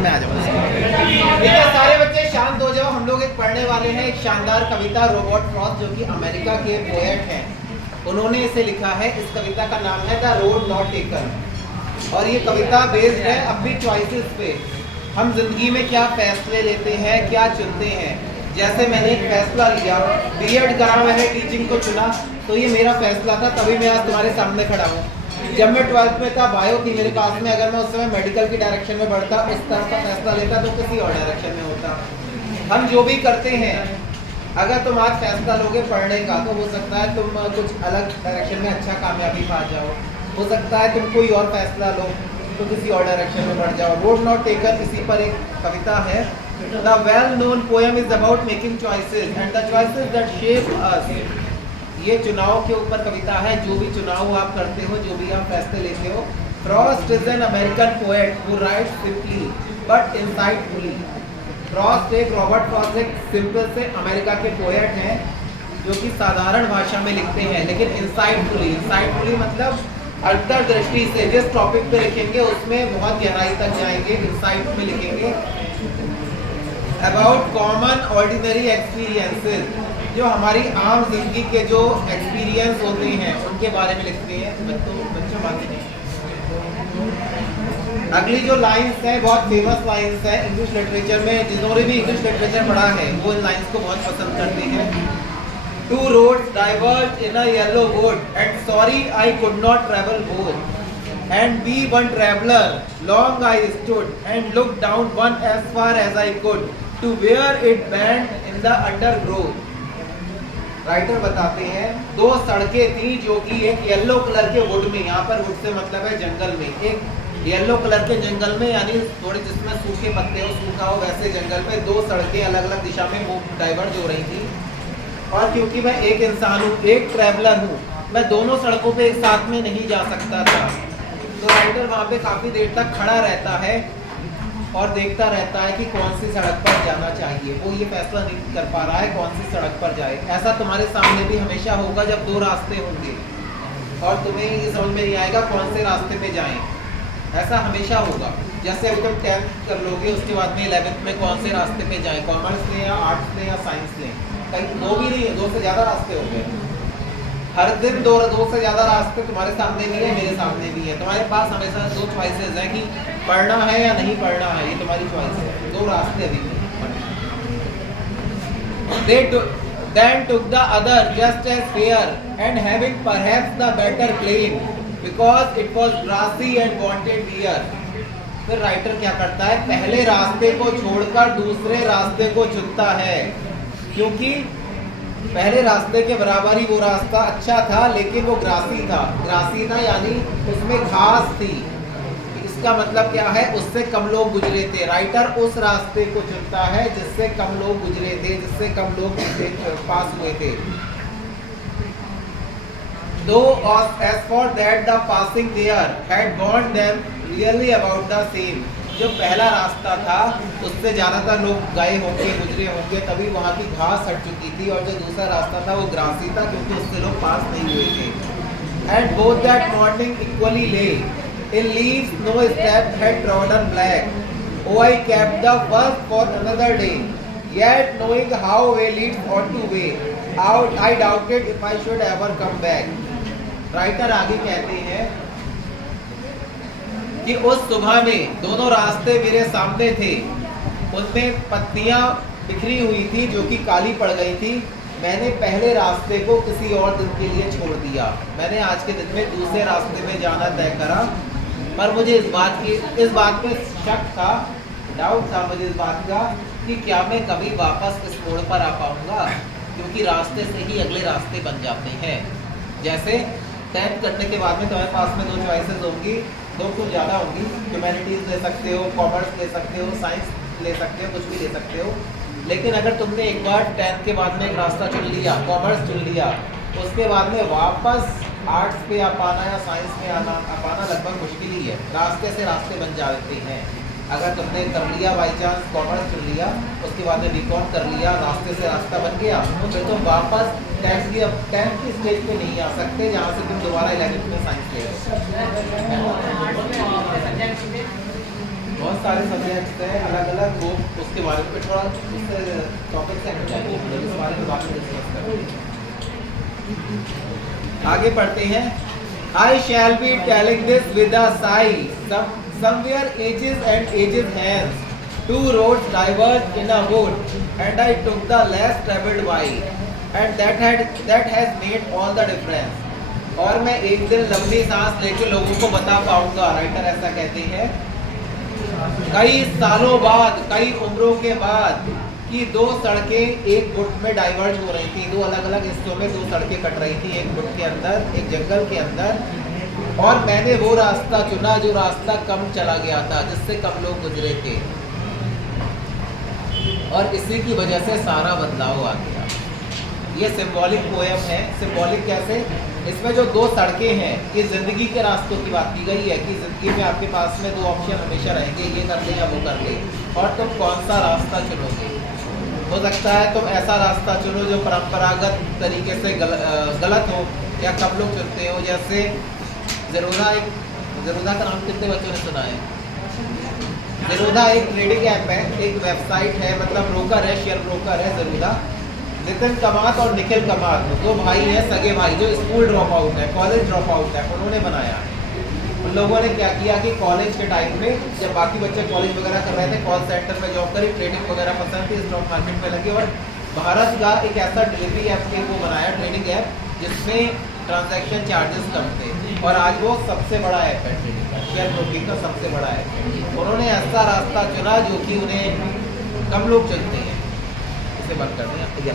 मैं आ जाऊँ। ठीक है सारे बच्चे शांत हो जाओ। हम लोग एक पढ़ने वाले हैं एक शानदार कविता रॉबर्ट फ्रॉस्ट जो कि अमेरिका के पोएट हैं, उन्होंने इसे लिखा है। इस कविता का नाम है द रोड नॉट टेकन और ये कविता बेस्ड है अपनी चॉइसेस पे। हम जिंदगी में क्या फैसले लेते हैं, क्या चुनते हैं। जैसे मैंने एक फैसला लिया, बीएड करा, मैंने टीचिंग को चुना, तो ये मेरा फैसला था, तभी मैं आज तुम्हारे सामने खड़ा हूँ। जब मैं 12th में था, बायो थी मेरे पास में, अगर मैं उस समय मेडिकल की डायरेक्शन में बढ़ता, उस तरह का फैसला लेता तो किसी और डायरेक्शन में होता। हम जो भी करते हैं, अगर तुम आज फैसला लोगे पढ़ने का तो हो सकता है तुम कुछ अलग डायरेक्शन में अच्छा कामयाबी पा जाओ, हो सकता है तुम कोई और फैसला लो तो किसी और डायरेक्शन में बढ़ जाओ। रोड नॉट टेकन इसी पर एक कविता है। The well known poem is about making choices and the choices that shape us. ये चुनाव के ऊपर कविता है। जो भी चुनाव आप करते हो, जो भी आप फैसले लेते हो। Frost is an American poet who writes simply but insightfully. Frost एक रॉबर्ट फ्रॉस्ट एक सिंपल से अमेरिका के पोएट हैं जो कि साधारण भाषा में लिखते हैं लेकिन इंसाइटफुली। इंसाइटफुली मतलब अंतर्दृष्टि से। जिस टॉपिक पे लिखेंगे उसमें बहुत गहराई तक जाएंगे, इंसाइट में लिखेंगे। अबाउट कॉमन ऑर्डिनरी एक्सपीरियंसेस, जो हमारी आम जिंदगी के जो एक्सपीरियंस होते हैं उनके बारे में लिखते हैं। बच्चों बातें नहीं। अगली जो लाइंस है बहुत फेमस लाइंस है इंग्लिश लिटरेचर में। जिन्होंने भी इंग्लिश लिटरेचर पढ़ा है वो इन लाइंस को बहुत पसंद करते हैं। Two roads diverged in a yellow wood, and sorry I could not travel both. And we one traveler, long I stood and looked down one as far as I could, to where it bent in the undergrowth. Writer बताते हैं दो सड़कें थी जो कि एक yellow colour के would में, यहाँ पर वुड से मतलब है जंगल में, एक येलो कलर के जंगल में, यानी थोड़े जिसमें सूखे पत्ते हो, सूखा हो वैसे जंगल में दो सड़कें अलग अलग दिशा में डाइवर्ज हो रही थी। और क्योंकि मैं एक इंसान हूँ, एक ट्रैवलर हूँ, मैं दोनों सड़कों पे एक साथ में नहीं जा सकता था। तो राइटर वहाँ पे काफ़ी देर तक खड़ा रहता है और देखता रहता है कि कौन सी सड़क पर जाना चाहिए। वो ये फैसला नहीं कर पा रहा है कौन सी सड़क पर जाए। ऐसा तुम्हारे सामने भी हमेशा होगा जब दो रास्ते होंगे और तुम्हें ये समझ में नहीं आएगा कौन से रास्ते पे जाएं। ऐसा हमेशा होगा। जैसे अभी तुम 10th कर लोगे, उसके बाद में 11th में कौन से रास्ते पे जाएं, कॉमर्स लें या आर्ट्स लें या साइंस लें। कहीं दो भी नहीं है, दो से ज़्यादा रास्ते होंगे। हर दिन दो से ज़्यादा रास्ते तुम्हारे सामने भी है, मेरे सामने भी है। तुम्हारे पास हमेशा दो चॉइसेस हैं कि पढ़ना है या नहीं पढ़ना है, ये तुम्हारी चॉइस है। दो रास्ते अभी भी। Then took the other just as fair and having perhaps the better claim because it was grassy and wanted deer. फिर राइटर क्या करता है, पहले रास्ते को छोड़कर दूसरे रास्ते को चुनता है क्योंकि पहले रास्ते के बराबर ही वो रास्ता अच्छा था लेकिन वो ग्रासी था यानी उसमें घास थी। इसका मतलब क्या है, उससे कम लोग गुजरे थे। राइटर उस रास्ते को चुनता है जिससे कम लोग गुजरे थे, जिससे कम लोग पास हुए थे। Though as for that the passing there had warned them really about the same. जो पहला रास्ता था उससे ज़्यादातर लोग गए होंगे, गुजरे होंगे, तभी वहाँ की घास हट चुकी थी। और जो दूसरा रास्ता था वो ग्रासी था क्योंकि उससे लोग पास नहीं हुए थे। And both that morning equally lay in leaves no step had trodden black. Oh, I kept the first for another day, yet knowing how way leads on to way, out I doubted if I should ever come back. Writer आगे कहते हैं कि उस सुबह में दोनों रास्ते मेरे सामने थे, उनमें पत्तियां बिखरी हुई थी जो कि काली पड़ गई थी। मैंने पहले रास्ते को किसी और दिन के लिए छोड़ दिया। मैंने आज के दिन में दूसरे रास्ते में जाना तय करा, पर मुझे इस बात पे शक था, डाउट था मुझे इस बात का कि क्या मैं कभी वापस इस मोड़ पर आ पाऊंगा, क्योंकि रास्ते से ही अगले रास्ते बन जाते हैं। जैसे 10th करने के बाद में तुम्हारे पास में दो चॉइसेस होंगी, दो कुछ ज़्यादा होंगी। ह्यूमैनिटीज़ ले सकते हो, कॉमर्स ले सकते हो, साइंस ले सकते हो, कुछ भी ले सकते हो। लेकिन अगर तुमने एक बार 10th के बाद में एक रास्ता चुन लिया, कॉमर्स चुन लिया, उसके बाद में वापस आर्ट्स पे आ पाना या साइंस में आ पाना लगभग मुश्किल ही है। रास्ते से रास्ते बन जाते हैं। अगर तुमने कर लिया बाई चांस कॉमर्स चुन लिया, उसके बाद में बीकॉम कर लिया, रास्ते से रास्ता बन गया, तो फिर तुम वापस 10th की स्टेज पे नहीं आ सकते जहाँ से तुम दोबारा 11th में साइंस ले रहे हो। बहुत सारे सब्जेक्ट्स हैं अलग अलग, वो उसके बारे में थोड़ा टॉपिक से हटाइए, इस बारे में बात डिस्कस करेंगे। आगे पढ़ते हैं। I shall be telling this with a sigh. Somewhere ages and ages hence, two roads diverged in a wood, and I took the less travelled by, and that has made all the difference. और मैं एक दिन लंबी सांस लेके लोगों को बता पाऊंगा, राइटर ऐसा कहते हैं, कई सालों बाद, कई उम्रों के बाद कि दो सड़कें एक गुट में डाइवर्ज हो रही थी, दो अलग अलग हिस्सों में दो सड़कें कट रही थी, एक गुट के अंदर, एक जंगल के अंदर, और मैंने वो रास्ता चुना जो रास्ता कम चला गया था, जिससे कम लोग गुजरे थे, और इसी की वजह से सारा बदलाव आ गया। ये सिंबॉलिक पोएम है। सिंबॉलिक कैसे? इसमें जो दो सड़कें हैं, ये जिंदगी के रास्तों की बात की गई है कि जिंदगी में आपके पास में दो ऑप्शन हमेशा रहेंगे, ये कर ले या वो कर ले, और तुम कौन सा रास्ता चुनोगे। हो सकता है तुम ऐसा रास्ता चुनो जो परंपरागत तरीके से गलत हो, या कम लोग चुनते हो। जैसे ज़रूदा का नाम कितने बच्चों ने सुना है? ज़रूदा एक ट्रेडिंग ऐप है, एक वेबसाइट है, मतलब ब्रोकर है, शेयर ब्रोकर है ज़रूदा। नितिन कामत और निखिल कामत दो भाई हैं, सगे भाई, जो स्कूल ड्रॉप आउट है, कॉलेज ड्रॉप आउट है, उन्होंने बनाया है। उन लोगों ने क्या किया कि कॉलेज के टाइम में जब बाकी बच्चे कॉलेज वगैरह कर रहे थे, कॉल सेंटर में जॉब करी, ट्रेडिंग वगैरह पसंद थी, स्टॉक मार्केट में लगे, और भारत का एक ऐसा डिलीवरी ऐप को बनाया, ट्रेडिंग ऐप, जिसमें ट्रांजैक्शन चार्जेस कम थे, और आज वो सबसे बड़ा ऐप है ट्रेडिंग का, शेयर ब्रोकिंग का सबसे बड़ा ऐप है। उन्होंने ऐसा रास्ता चुना जो कि उन्हें कम लोग चुनते हैं। इसे बंद कर दें।